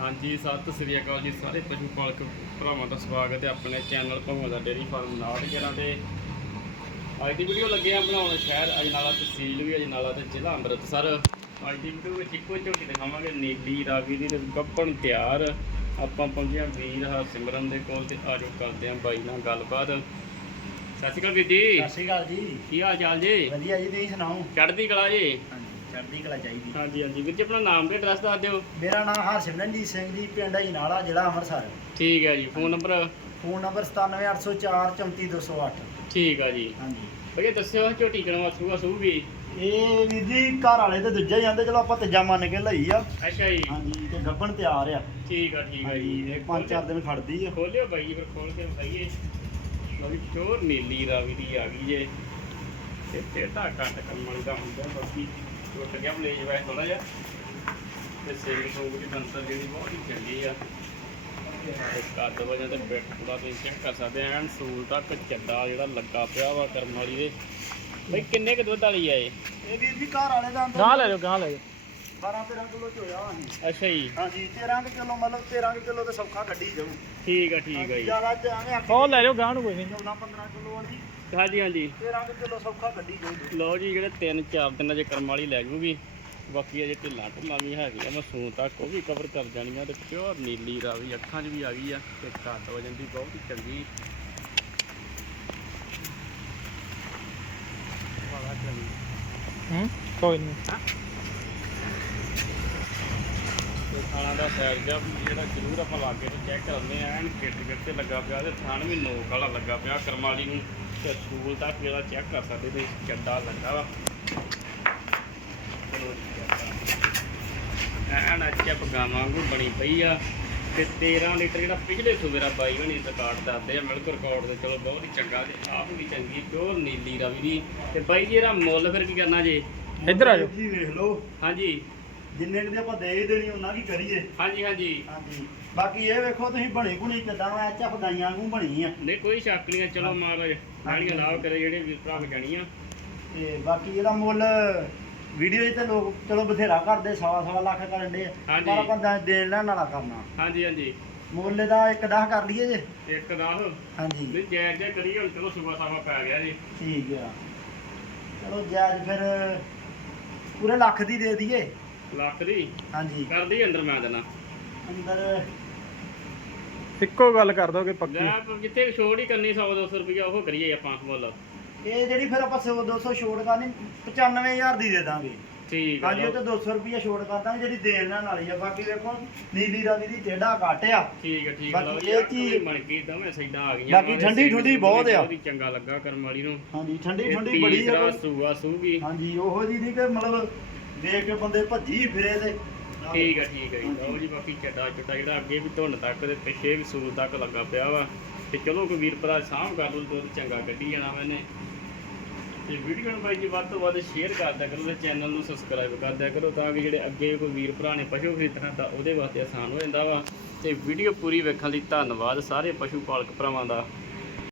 ਹਾਂਜੀ ਸਤਿ ਸ੍ਰੀ ਅਕਾਲ ਜੀ ਸਾਰੇ ਪਸ਼ੂ ਪਾਲਕ ਭਰਾਵਾਂ ਦਾ ਸਵਾਗਤ ਹੈ ਆਪਣੇ ਚੈਨਲ ਭੰਗਵਾ ਦਾ ਡੇਰੀ ਫਾਰਮ ਨਾਟ ਜਿਹੜਾ ਤੇ। ਅੱਜ ਦੀ ਵੀਡੀਓ ਲੱਗੇ ਆ ਬਣਾਉਣ ਸ਼ਹਿਰ ਅਜਨਾਲਾ ਤਹਿਸੀਲ ਵੀ ਅਜਨਾਲਾ ਤੇ ਜ਼ਿਲ੍ਹਾ ਅੰਮ੍ਰਿਤਸਰ। ਅੱਜ ਦੀ ਵੀਡੀਓ ਵਿੱਚ ਇੱਕੋ ਝੋਟੀ ਦਿਖਾਵਾਂਗੇ ਨੀਲੀ ਰਾਵੀ ਦੀ ਤੇ ਗੱਪਣ ਤਿਆਰ। ਆਪਾਂ ਪਹੁੰਚੇ ਹਾਂ ਵੀਰ ਹਰਸਿਮਰਨ ਦੇ ਕੋਲ ਤੇ ਆਜੋ ਕਰਦੇ ਹਾਂ ਬਾਈ ਨਾਲ ਗੱਲਬਾਤ। ਸਤਿ ਸ਼੍ਰੀ ਅਕਾਲ ਵੀਰ ਜੀ। ਸਤਿ ਸ਼੍ਰੀ ਅਕਾਲ ਜੀ। ਕੀ ਹਾਲ ਚਾਲ ਜੀ? ਵਧੀਆ ਜੀ ਤੁਸੀਂ ਸੁਣਾਓ? ਚੜ੍ਹਦੀ ਕਲਾ ਜੀ? ਚੜ੍ਹਦੀ ਕਲਾ ਚਾਹੀਦੀ ਹਾਂਜੀ ਹਾਂਜੀ। ਵੀਰ ਜੀ ਆਪਣਾ ਨਾਮ ਤੇ ਐਡਰੈਸ ਦੱਸ ਦਿਓ। ਮੇਰਾ ਨਾਮ ਹਰਸਿਮਰਨਜੀਤ ਸਿੰਘ ਜੀ ਪਿੰਡ ਨਾਲਾ ਜ਼ਿਲ੍ਹਾ ਅੰਮ੍ਰਿਤਸਰ। ਠੀਕ ਹੈ ਜੀ। Phone number? ਫੋਨ ਨੰਬਰ 97804 34208 ਠੀਕ ਆ ਜੀ। ਹਾਂਜੀ। ਭਈਆ ਦੱਸਿਓ ਝੋਟੀ ਕਿਣਵਾ ਸੂਆ ਸੂਗੀ ਇਹ ਵੀਰ ਜੀ ਘਰ ਵਾਲੇ ਤੇ ਦੂਜਾ ਜਾਂਦੇ ਚਲੋ ਆਪਾਂ ਤੀਜਾ ਮੰਨ ਕੇ ਲਈ ਆ। ਅੱਛਾ ਜੀ। ਹਾਂਜੀ ਤੇ ਗੱਬਣ ਤਿਆਰ ਆ। ਠੀਕ ਆ ਠੀਕ ਆ ਜੀ। ਇਹ ਪੰਜ ਚਾਰ ਦਿਨ ਖੜਦੀ ਆ। ਖੋਲਿਓ ਬਾਈ ਜੀ ਫਿਰ ਖੋਲ ਕੇ ਵਿਖਾਈਏ। ਵੀ ਚੋਰ ਨੀਲੀ ਰਾਵੀ ਦੀ ਆ ਗਈ ਜੇ। ਤੇ ਟੇਢਾ ਕੱਟ ਵਾਲੀ ਦਾ ਹੁੰਦਾ ਬਾਕੀ। ਟੁੱਟ ਗਿਆ ਬਲੇਜ ਵੈਸ ਥੋੜਾ ਜਿਹਾ। ਤੇ ਸੇਵ ਸੂਗ ਦੀ ਬੰਤਰ ਜਿਹੜੀ ਬਹੁਤ ਹੀ ਚੰਗੀ ਆ। ਤੇ ਕੱਦ ਵਜਨ ਤੇ ਬੈਠ ਪੂਰਾ ਤੁਸੀਂ ਚੈੱਕ ਕਰ ਸਕਦੇ ਆਂ। ਸੂਲ ਤੱਕ ਚੱਡਾ ਜਿਹੜਾ ਲੱਗਾ ਪਿਆ ਵਾ ਕਰਮ ਵਾਲੀ ਦੇ। ਬਈ ਕਿੰਨੇ ਕੁ ਦੁੱਧ ਵਾਲੀ ਆ ਇਹ? ਇਹ ਵੀਰ ਜੀ ਘਰ ਵਾਲੇ ਦਾ ਗਾਂ ਲੈ ਲਓ ਗਾਂ ਲੈ 12 13 ਕਿਲੋ ਚ ਹੋਇਆ ਵਾ ਅਸੀਂ। ਅੱਛਾ ਜੀ। ਹਾਂਜੀ 13 ਕੁ ਕਿਲੋ ਮਤਲਬ 13 ਕੁ ਕਿਲੋ ਤੇ ਸੌਖਾ ਕੱਢੀ ਜਾਊ। ਠੀਕ ਆ ਠੀਕ ਆ ਜੀ। ਜ਼ਿਆਦਾ ਜਾਵੇਂ ਆਖੀ ਉਹ ਲੈ ਲਿਓ ਗਾਂ ਨੂੰ ਕੋਈ ਨਹੀਂ। 14 15 ਕਿਲੋ ਵਾਲੀ ਹਾਂਜੀ ਹਾਂਜੀ। 13 ਕੁ ਕਿਲੋ ਸੌਖਾ ਕੱਢੀ ਜਾਊ। ਲਓ ਜੀ ਜਿਹੜੇ ਤਿੰਨ ਚਾਰ ਦਿਨਾਂ ਜੇ ਕਰਮ ਵਾਲੀ ਲੈ ਜੂਗੀ। ਬਾਕੀ ਅਜੇ ਢਿੱਲਾਂ ਢਿੱਲਾਂ ਵੀ ਹੈਗੀਆਂ ਮੈਂ ਸੂਨ ਤੱਕ ਉਹ ਵੀ ਕਵਰ ਕਰ ਜਾਣੀਆਂ ਤੇ ਪਿਓਰ ਨੀਲੀ ਰਾਵੀ ਅੱਖਾਂ 'ਚ ਵੀ ਆ ਗਈ ਆ ਤੇ ਘੱਟ ਵਜਨ ਦੀ ਬਹੁਤ ਹੀ ਚੰਗੀ। ਵਾਲਾ ਚੰਗੀ। ਹੂੰ? ਕੋਈ ਨਹੀਂ ਖਾਣਾ ਦਾ ਸਾਈਜ਼ ਦਾ ਵੀ ਜਿਹੜਾ ਜ਼ਰੂਰ ਆਪਾਂ ਲਾਗੇ ਤੋਂ ਚੈੱਕ ਕਰਾਉਂਦੇ ਆ ਐਨ ਫਿੱਟ ਫਿੱਟ ਤੇ ਲੱਗਾ ਪਿਆ ਤੇ ਥਣ ਵੀ ਨੋਕ ਵਾਲਾ ਲੱਗਾ ਪਿਆ ਕਰਮ ਵਾਲੀ ਨੂੰ ਤੇ ਸੂਲ ਤੱਕ ਜਿਹੜਾ ਚੈੱਕ ਕਰ ਸਕਦੇ ਤੇ ਚੱਡਾ ਲੱਗਾ ਵਾ। ਐਨ ਅੱਛਾ ਪਗਾਵਾਂ ਵਾਂਗੂ ਬਣੀ ਪਈ ਆ ਤੇ 13 ਲੀਟਰ ਜਿਹੜਾ ਪਿਛਲੇ ਸੂਬੇ ਦਾ ਬਾਈ ਹਣੀ ਰਿਕਾਰਡ ਦੱਸਦੇ ਆ ਮਿਲਕ ਰਿਕਾਰਡ ਤੇ ਚਲੋ ਬਹੁਤ ਹੀ ਚੰਗਾ ਤੇ ਆਪ ਵੀ ਚੰਗੀ ਪਿਓਰ ਨੀਲੀ ਰਵੀ ਦੀ ਤੇ ਬਾਈ ਜੀ ਇਹਦਾ ਮੁੱਲ ਫਿਰ ਕੀ ਕਰਨਾ ਜੇ ਇੱਧਰ ਆ ਜਾਓ। ਜੀ ਵੇਖ ਲਓ ਹਾਂਜੀ ਜਿੰਨੇ ਕੁ ਆਪਾਂ ਦੇ ਹੀ ਦੇਣੀ ਉਹਨਾਂ ਕੀ ਕਰੀਏ? ਹਾਂਜੀ ਹਾਂਜੀ। ਹਾਂਜੀ। ਬਾਕੀ ਇਹ ਵੇਖੋ ਤੁਸੀਂ ਬਣੀ ਬੁਣੀ ਕਿਦਾਂ ਐ ਚੱਪ ਗਾਈਆਂ ਵਾਂਗੂ ਬਣੀ ਆ। ਨਹੀਂ ਕੋਈ ਸ਼ੱਕ ਨਹੀਂ ਆ, ਚਲੋ ਮਹਾਰਾਜ ਨਾਲੀਆਂ ਲਾਭ ਕਰੇ ਜਿਹੜੇ ਵੀਰ ਭਰਾ ਜਾਣੀਆਂ ਤੇ ਬਾਕੀ ਇਹਦਾ ਮੁੱਲ ਵੀਡੀਓ 'ਚ ਤੇ ਲੋਕ ਚਲੋ ਬਥੇਰਾ ਕਰਦੇ ਸਵਾ ਸਵਾ ਲੱਖ ਕਰਨ ਦੇ ਹਾਂਜੀ। ਪਰ ਆਪਾਂ ਦਾ- ਦੇਣ ਲੈਣ ਵਾਲਾ ਕਰਨਾ। ਹਾਂਜੀ ਹਾਂਜੀ। ਮੁੱਲ ਦਾ ਇੱਕ ਦਸ ਕਰ ਲਈਏ ਜੇ। ਇੱਕ ਦਸ? ਹਾਂਜੀ। ਨਹੀਂ ਜੈਕ ਜੈ ਕਰੀਏ ਹੁਣ ਚਲੋ ਸੁਬਾ ਸਾਵਾ ਪੈ ਗਿਆ ਜੀ। ਠੀਕ ਆ। ਚਲੋ ਜਾਇਜ਼ ਫਿਰ ਪੂਰੇ ਲੱਖ ਦੀ ਦੇ ਦਈਏ। ਲੱਖ ਦੀ? ਹਾਂਜੀ। ਕਰਦੀ ਅੰਦਰ ਮੈਂ ਦੇਣਾ ਅੰਦਰ। ਇੱਕੋ ਗੱਲ ਕਰ ਦੋਗੇ ਪੱਕੀ। ਲੈ ਜਿੱਥੇ ਛੋੜ ਹੀ ਕਰਨੀ 100 200 ਰੁਪਇਆ ਉਹ ਕਰੀਏ ਆਪਾਂ ਮੁੱਲ ਇਹ ਜਿਹੜੀ ਫਿਰ ਆਪਾਂ 100 200 ਛੋਟ ਕਰਨੀ 95000 ਦੀ ਦੇ ਦਾਂਗੇ। ਠੀਕ ਹਾਂਜੀ ਉਹ ਤੇ 200 ਰੁਪਏ ਛੋਟ ਕਰ ਦਾਂਗੇ ਜਿਹੜੀ ਦੇਣ ਨਾਲ ਵਾਲੀ ਆ। ਬਾਕੀ ਵੇਖੋ ਨੀਲੀ ਰਾਵੀ ਦੀ ਟੇਢਾ ਘੱਟ ਆ ਠੀਕ ਆ ਠੀਕ ਆ ਬਾਕੀ ਲਓ ਇਹ ਚੀਜ਼- ਬਣ ਗਈ ਦੋਵੇਂ ਸਾਈਡਾਂ ਆ ਗਈਆਂ। ਬਾਕੀ ਠੰਡੀ ਠੁੰਡੀ ਬਹੁਤ ਆ। ਬਹੁਤ ਹੀ ਚੰਗਾ ਲੱਗਾ ਕਰਮ ਵਾਲੀ ਨੂੰ। ਹਾਂਜੀ ਠੰਡੀ ਠੰਡੀ ਬੜੀ ਆ। ਸੂਆ ਸੂਗੀ। ਹਾਂਜੀ ਉਹੋ ਜੀ ਦੀ ਕਿ ਮਤਲਬ ਦੇਖ ਕੇ ਬੰਦੇ ਭੱਜੀ ਫਿਰੇ ਤੇ। ਠੀਕ ਆ ਠੀਕ ਆ ਜੀ। ਲਓ ਜੀ, ਬਾਕੀ ਚੱਡਾ ਚੁੱਡਾ ਜਿਹੜਾ ਅੱਗੇ ਵੀ ਧੁੰਨ ਤੱਕ ਤੇ ਪਿੱਛੇ ਵੀ ਸੂਲ ਤੱਕ ਲੱਗਾ ਪਿਆ ਵਾ। ਤੇ ਚਲੋ ਕੋਈ ਵੀਰ ਭਰਾ ਸਾਂਭ ਕਰ ਲੂ ਦੁੱਧ ਚੰਗਾ ਕੱਢੀ ਜਾਣਾ ਮੈਨੇ ਤੇ ਵੀਡੀਓ ਨੂੰ ਬਾਈ ਜੀ ਵੱਧ ਤੋਂ ਵੱਧ ਸ਼ੇਅਰ ਕਰ ਕਰੋ ਤੇ ਚੈਨਲ ਨੂੰ ਸਬਸਕ੍ਰਾਈਬ ਕਰਦਿਆ ਕਰੋ ਤਾਂ ਕਿ ਜਿਹੜੇ ਅੱਗੇ ਕੋਈ ਵੀਰ ਭਰਾ ਨੇ ਪਸ਼ੂ ਖਰੀਦਣਾ ਤਾਂ ਉਹਦੇ ਵਾਸਤੇ ਆਸਾਨ ਹੋ ਜਾਂਦਾ ਵਾ। ਤੇ ਵੀਡੀਓ ਪੂਰੀ ਵੇਖਣ ਲਈ ਧੰਨਵਾਦ ਸਾਰੇ ਪਸ਼ੂ ਪਾਲਕ ਭਰਾਵਾਂ ਦਾ।